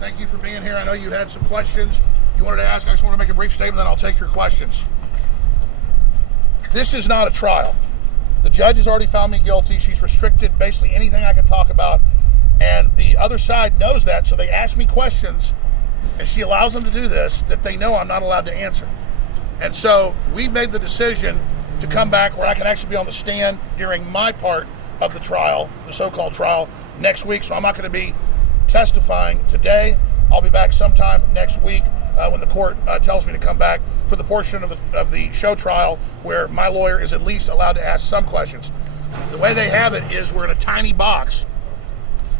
Thank you for being here. I know you had some questions you wanted to ask. I just want to make a brief statement, then I'll take your questions. This is not a trial. The judge has already found me guilty. She's restricted basically anything I can talk about, and the other side knows that, so they ask me questions, and she allows them to do this that they know I'm not allowed to answer. And so we made the decision to come back where I can actually be on the stand during my part of the trial, the so-called trial, next week. So I'm not going to be testifying today. I'll be back sometime next week when the court tells me to come back for the portion of the show trial where my lawyer is at least allowed to ask some questions. The way they have it is we're in a tiny box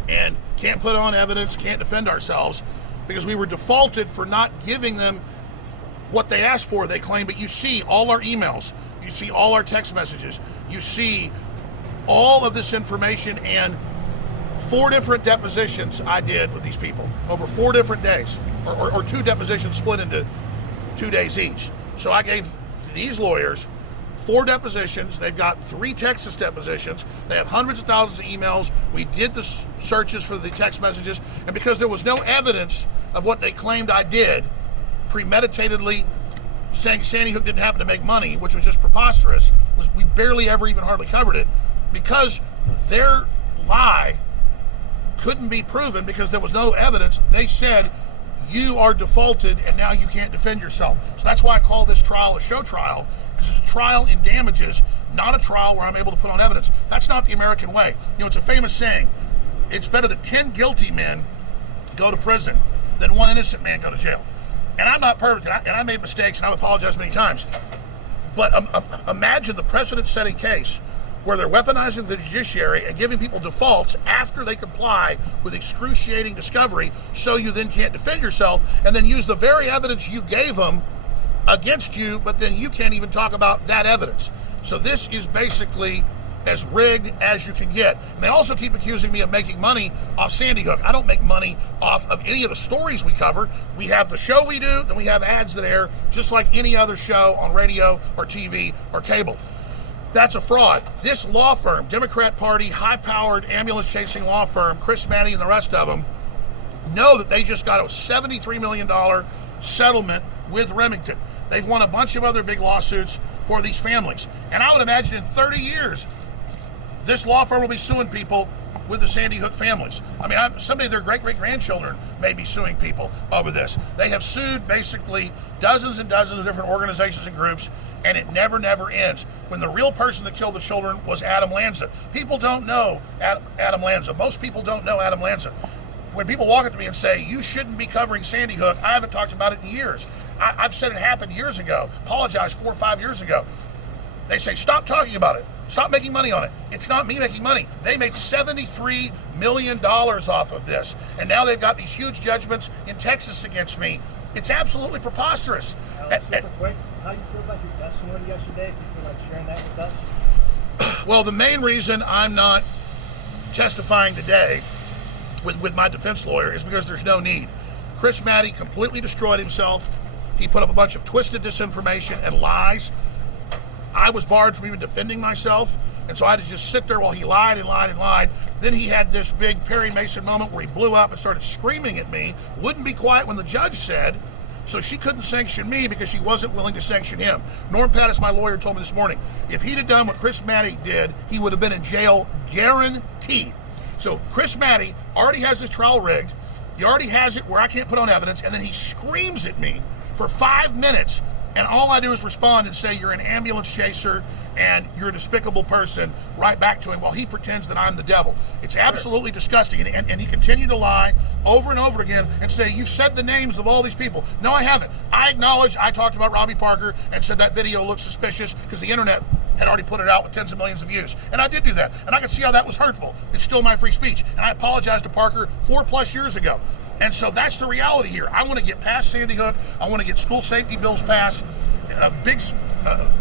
and can't put on evidence, can't defend ourselves, because we were defaulted for not giving them what they asked for, they claim. But you see all our emails, you see all our text messages, you see all of this information, and 4 different depositions I did with these people over 4 different days, or 2 depositions split into 2 days each. So I gave these lawyers 4 depositions. They've got 3 Texas depositions. They have hundreds of thousands of emails. We did the searches for the text messages, and because there was no evidence of what they claimed I did, premeditatedly saying Sandy Hook didn't happen to make money, which was just preposterous, we barely ever even hardly covered it, because their lie couldn't be proven because there was no evidence. They said, you are defaulted and now you can't defend yourself. So that's why I call this trial a show trial, because it's a trial in damages, not a trial where I'm able to put on evidence. That's not the American way. You know, it's a famous saying, it's better that 10 guilty men go to prison than 1 innocent man go to jail. And I'm not perfect, and I made mistakes, and I apologize many times. But imagine the precedent-setting case where they're weaponizing the judiciary and giving people defaults after they comply with excruciating discovery, so you then can't defend yourself, and then use the very evidence you gave them against you, but then you can't even talk about that evidence. So this is basically as rigged as you can get. And they also keep accusing me of making money off Sandy Hook. I don't make money off of any of the stories we cover. We have the show we do, then we have ads that air just like any other show on radio or TV or cable. That's a fraud. This law firm, Democrat Party, high-powered ambulance-chasing law firm, Chris Manny and the rest of them, know that they just got a $73 million settlement with Remington. They've won a bunch of other big lawsuits for these families. And I would imagine in 30 years, this law firm will be suing people with the Sandy Hook families. I mean, someday their great-great-grandchildren may be suing people over this. They have sued basically dozens and dozens of different organizations and groups, and it never ends. When the real person that killed the children was Adam Lanza. People don't know Adam Lanza. Most people don't know Adam Lanza. When people walk up to me and say, you shouldn't be covering Sandy Hook, I haven't talked about it in years. I've said it happened years ago, apologized 4 or 5 years ago. They say, stop talking about it. Stop making money on it. It's not me making money. They made $73 million off of this. And now they've got these huge judgments in Texas against me. It's absolutely preposterous. Super quick, how do you feel about your testimony yesterday? Do you feel like sharing that with us? Well, the main reason I'm not testifying today with my defense lawyer is because there's no need. Chris Manny completely destroyed himself. He put up a bunch of twisted disinformation and lies. I was barred from even defending myself, and so I had to just sit there while he lied and lied and lied. Then he had this big Perry Mason moment where he blew up and started screaming at me, wouldn't be quiet when the judge said, so she couldn't sanction me because she wasn't willing to sanction him. Norm Pattis, my lawyer, told me this morning, if he'd have done what Chris Manny did, he would have been in jail, guaranteed. So Chris Manny already has this trial rigged. He already has it where I can't put on evidence, and then he screams at me for 5 minutes, and all I do is respond and say, you're an ambulance chaser and you're a despicable person, right back to him while he pretends that I'm the devil. It's absolutely disgusting. And he continued to lie over and over again and say, you said the names of all these people. No, I haven't. I acknowledge I talked about Robbie Parker and said that video looked suspicious because the internet had already put it out with tens of millions of views. And I did do that. And I could see how that was hurtful. It's still my free speech. And I apologized to Parker 4+ years ago. And so that's the reality here. I want to get past Sandy Hook. I want to get school safety bills passed. A big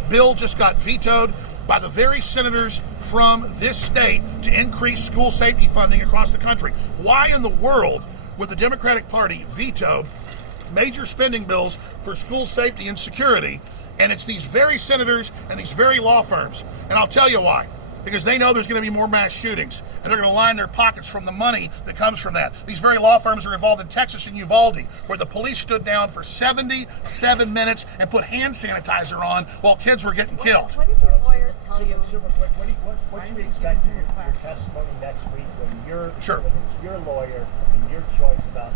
bill just got vetoed by the very senators from this state to increase school safety funding across the country. Why in the world would the Democratic Party veto major spending bills for school safety and security? And it's these very senators and these very law firms. And I'll tell you why. because they know there's going to be more mass shootings, and they're going to line their pockets from the money that comes from that. These very law firms are involved in Texas and Uvalde, where the police stood down for 77 minutes and put hand sanitizer on while kids were getting killed. What did your lawyers tell you? Super quick, what should we expect in your testimony next week when you're Sure. when it's your lawyer and your choice about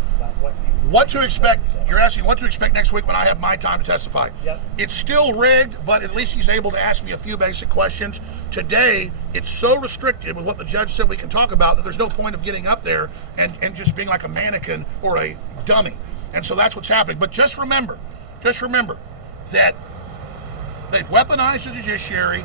what to expect? You're asking what to expect next week when I have my time to testify. Yep. It's still rigged, but at least he's able to ask me a few basic questions. Today, it's so restricted with what the judge said we can talk about that there's no point of getting up there and just being like a mannequin or a dummy. And so that's what's happening. But just remember that they've weaponized the judiciary.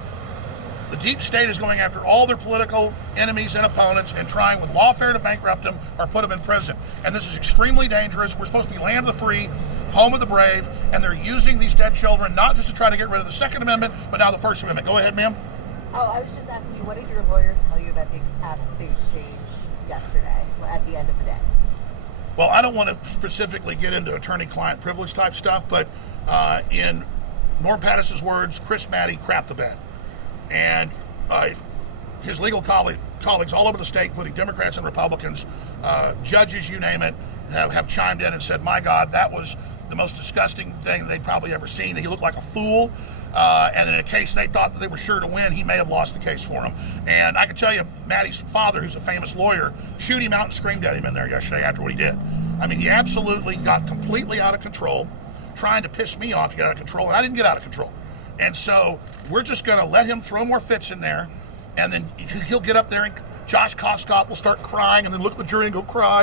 The deep state is going after all their political enemies and opponents and trying with lawfare to bankrupt them or put them in prison. And this is extremely dangerous. We're supposed to be land of the free, home of the brave, and they're using these dead children not just to try to get rid of the Second Amendment, but now the First Amendment. Go ahead, ma'am. Oh, I was just asking you, what did your lawyers tell you about the exchange yesterday at the end of the day? Well, I don't want to specifically get into attorney-client privilege type stuff, but in Norm Pattis's words, Chris Maddie crapped the bed. And his legal colleagues all over the state, including Democrats and Republicans, judges, you name it, have chimed in and said, my God, that was the most disgusting thing they'd probably ever seen. He looked like a fool. And in a case they thought that they were sure to win, he may have lost the case for him. And I can tell you, Maddie's father, who's a famous lawyer, chewed him out and screamed at him in there yesterday after what he did. I mean, he absolutely got completely out of control, trying to piss me off to get out of control, and I didn't get out of control. And so we're just going to let him throw more fits in there, and then he'll get up there and Josh Koskoff will start crying and then look at the jury and go cry,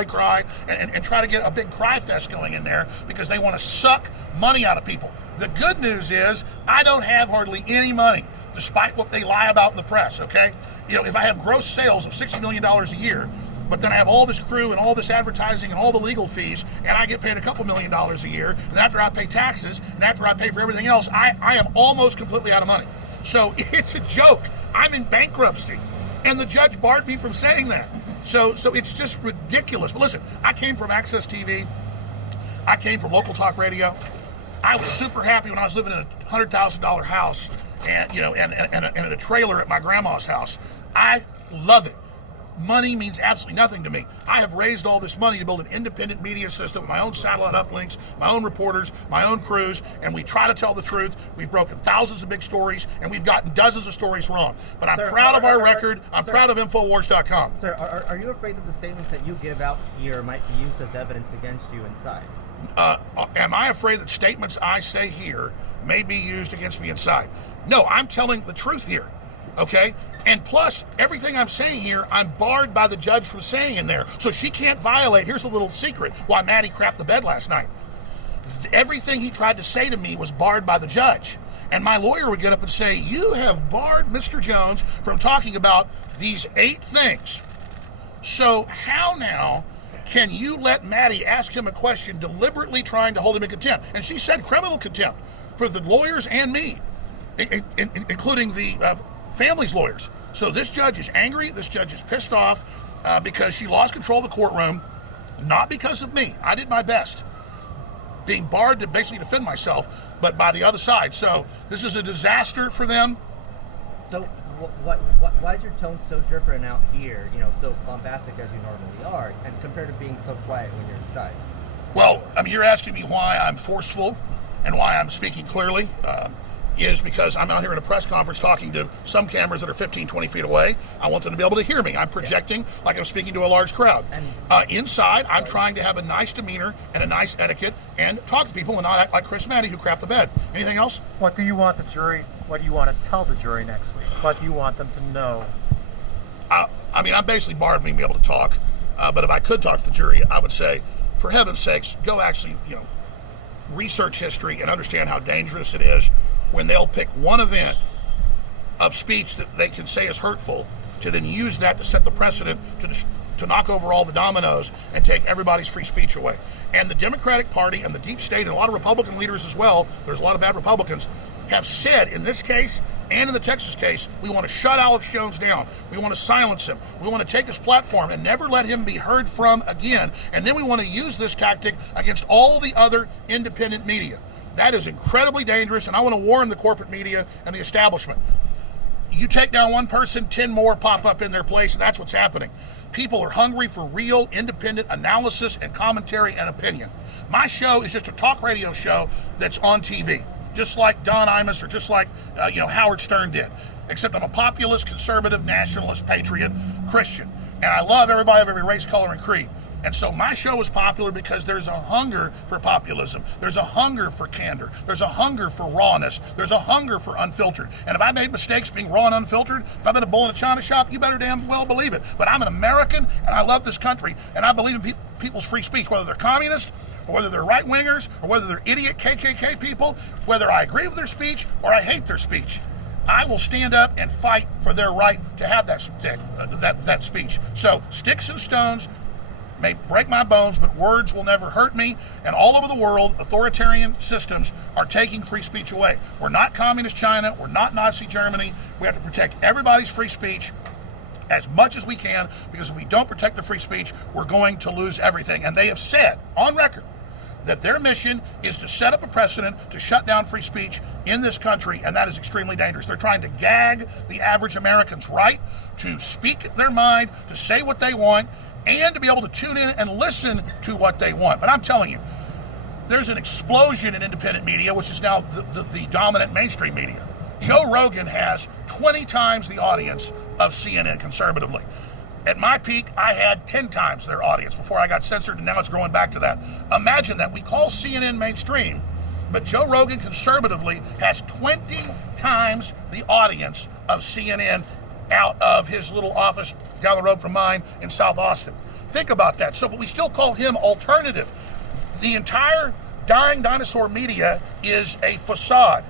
and try to get a big cry fest going in there because they want to suck money out of people. The good news is I don't have hardly any money, despite what they lie about in the press, okay? You know, if I have gross sales of $60 million a year, but then I have all this crew and all this advertising and all the legal fees, and I get paid a couple $1 million a year, and after I pay taxes, and after I pay for everything else, I am almost completely out of money. So it's a joke. I'm in bankruptcy, and the judge barred me from saying that. So it's just ridiculous. But listen, I came from Access TV. I came from local talk radio. I was super happy when I was living in a $100,000 house and in a trailer at my grandma's house. I love it. Money means absolutely nothing to me. I have raised all this money to build an independent media system with my own satellite uplinks, my own reporters, my own crews, and we try to tell the truth. We've broken thousands of big stories, and we've gotten dozens of stories wrong. But I'm proud of our record. I'm proud of Infowars.com. Sir, are you afraid that the statements that you give out here might be used as evidence against you inside? Am I afraid that statements I say here may be used against me inside? No, I'm telling the truth here, okay? And plus, everything I'm saying here, I'm barred by the judge from saying in there. So she can't violate. Here's a little secret why Maddie crapped the bed last night. Everything he tried to say to me was barred by the judge. And my lawyer would get up and say, you have barred Mr. Jones from talking about these 8 things. So how now can you let Maddie ask him a question deliberately trying to hold him in contempt? And she said criminal contempt for the lawyers and me, including the family's lawyers. So this judge is angry. This judge is pissed off because she lost control of the courtroom, not because of me. I did my best, being barred to basically defend myself, but by the other side. So this is a disaster for them. So why is your tone so different out here, so bombastic as you normally are, and compared to being so quiet when you're inside? Well, I mean, you're asking me why I'm forceful and why I'm speaking clearly. Is because I'm out here in a press conference talking to some cameras that are 15, 20 feet away. I want them to be able to hear me. I'm projecting like I'm speaking to a large crowd. Inside, I'm trying to have a nice demeanor and a nice etiquette and talk to people and not act like Chris Maddie who crapped the bed. Anything else? What do you want the jury, what do you want to tell the jury next week? What do you want them to know? I mean, I'm basically barred from being able to talk. But if I could talk to the jury, I would say, for heaven's sakes, go actually, research history and understand how dangerous it is when they'll pick one event of speech that they can say is hurtful to then use that to set the precedent to knock over all the dominoes and take everybody's free speech away. And the Democratic Party and the deep state and a lot of Republican leaders as well, there's a lot of bad Republicans, have said in this case and in the Texas case, we want to shut Alex Jones down. We want to silence him. We want to take his platform and never let him be heard from again. And then we want to use this tactic against all the other independent media. That is incredibly dangerous, and I want to warn the corporate media and the establishment. You take down one person, 10 more pop up in their place, and that's what's happening. People are hungry for real, independent analysis and commentary and opinion. My show is just a talk radio show that's on TV, just like Don Imus or just like Howard Stern did. Except I'm a populist, conservative, nationalist, patriot, Christian, and I love everybody of every race, color, and creed. And so my show is popular because there's a hunger for populism. There's a hunger for candor. There's a hunger for rawness. There's a hunger for unfiltered. And if I made mistakes being raw and unfiltered, if I've been a bull in a china shop, you better damn well believe it. But I'm an American, and I love this country, and I believe in people's free speech, whether they're communists, or whether they're right-wingers, or whether they're idiot KKK people, whether I agree with their speech or I hate their speech. I will stand up and fight for their right to have that speech. So sticks and stones may break my bones, but words will never hurt me. And all over the world, authoritarian systems are taking free speech away. We're not communist China. We're not Nazi Germany. We have to protect everybody's free speech as much as we can, because if we don't protect the free speech, we're going to lose everything. And they have said on record that their mission is to set up a precedent to shut down free speech in this country, and that is extremely dangerous. They're trying to gag the average American's right to speak their mind, to say what they want, and to be able to tune in and listen to what they want. But I'm telling you, there's an explosion in independent media, which is now the dominant mainstream media. Joe Rogan has 20 times the audience of CNN conservatively. At my peak, I had 10 times their audience before I got censored, and now it's growing back to that. Imagine that. We call CNN mainstream, but Joe Rogan conservatively has 20 times the audience of CNN out of his little office down the road from mine in South Austin. Think about that. So, but we still call him alternative. The entire dying dinosaur media is a facade.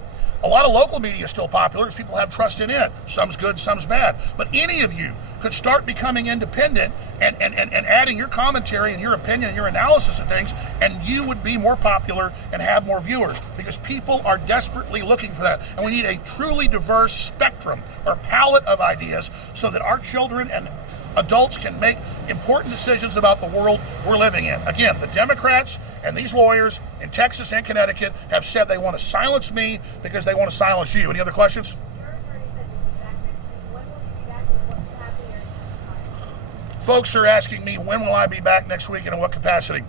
A lot of local media is still popular because people have trust in it. Some's good, some's bad. But any of you could start becoming independent and adding your commentary and your opinion and your analysis of things, and you would be more popular and have more viewers, because people are desperately looking for that. And we need a truly diverse spectrum or palette of ideas so that our children and adults can make important decisions about the world we're living in. Again, the Democrats and these lawyers in Texas and Connecticut have said they want to silence me because they want to silence you. Any other questions? Folks are asking me, when will I be back next week and in what capacity?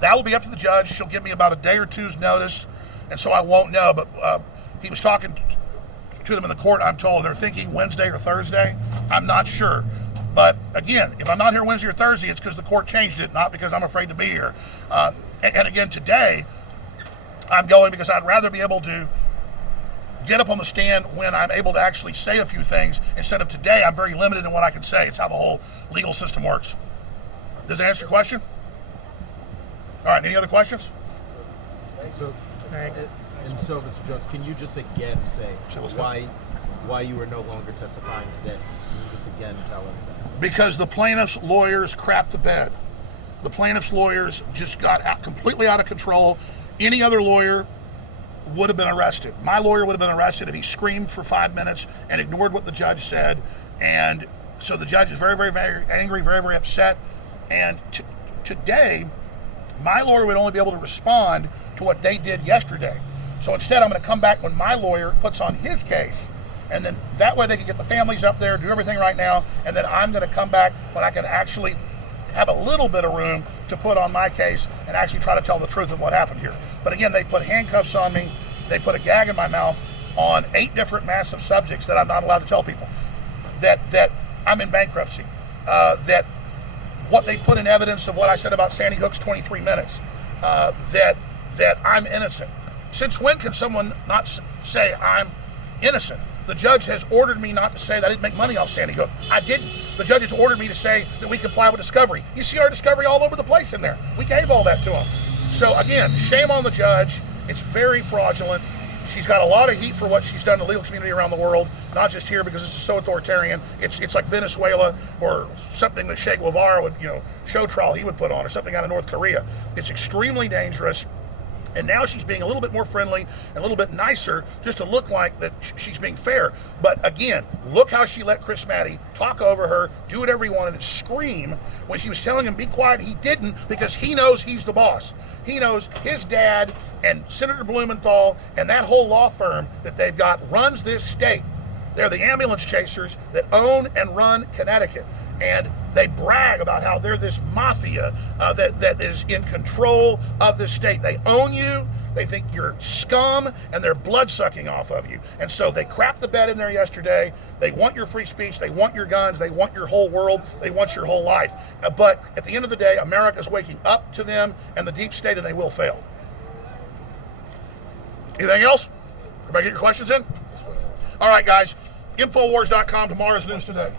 That will be up to the judge. She'll give me about a day or two's notice, and so I won't know. But he was talking to them in the court, I'm told. They're thinking Wednesday or Thursday. I'm not sure. But again, if I'm not here Wednesday or Thursday, it's because the court changed it, not because I'm afraid to be here. And again, today, I'm going because I'd rather be able to get up on the stand when I'm able to actually say a few things, instead of today I'm very limited in what I can say. It's how the whole legal system works. Does that answer your question? All right, any other questions? So, Thanks. and so, Mr. Jones, can you just again say why you were no longer testifying today? Can you just again tell us that? Because the plaintiff's lawyers crapped the bed. The plaintiff's lawyers just got completely out of control. Any other lawyer would have been arrested. My lawyer would have been arrested if he screamed for 5 minutes and ignored what the judge said. And so the judge is very, very, very angry, very, very upset. And today, my lawyer would only be able to respond to what they did yesterday. So instead, I'm going to come back when my lawyer puts on his case, and then that way they can get the families up there, do everything right now, and then I'm going to come back when I can actually have a little bit of room to put on my case and actually try to tell the truth of what happened here. But again, they put handcuffs on me, they put a gag in my mouth on 8 different massive subjects that I'm not allowed to tell people. That I'm in bankruptcy, that what they put in evidence of what I said about Sandy Hook's 23 minutes, that I'm innocent. Since when can someone not say I'm innocent? The judge has ordered me not to say that I didn't make money off Sandy Hook. I didn't. The judge has ordered me to say that we comply with discovery. You see our discovery all over the place in there. We gave all that to him. So again, shame on the judge. It's very fraudulent. She's got a lot of heat for what she's done to the legal community around the world, not just here because this is so authoritarian. It's like Venezuela or something that Che Guevara would, show trial he would put on, or something out of North Korea. It's extremely dangerous. And now she's being a little bit more friendly and a little bit nicer just to look like that she's being fair. But again, look how she let Chris Matty talk over her, do whatever he wanted, and scream when she was telling him be quiet. He didn't, because he knows he's the boss. He knows his dad and Senator Blumenthal and that whole law firm that they've got runs this state. They're the ambulance chasers that own and run Connecticut. And they brag about how they're this mafia that is in control of the state. They own you. They think you're scum, and they're blood-sucking off of you. And so they crapped the bed in there yesterday. They want your free speech. They want your guns. They want your whole world. They want your whole life. But at the end of the day, America's waking up to them and the deep state, and they will fail. Anything else? Everybody get your questions in? All right, guys. Infowars.com, tomorrow's news today.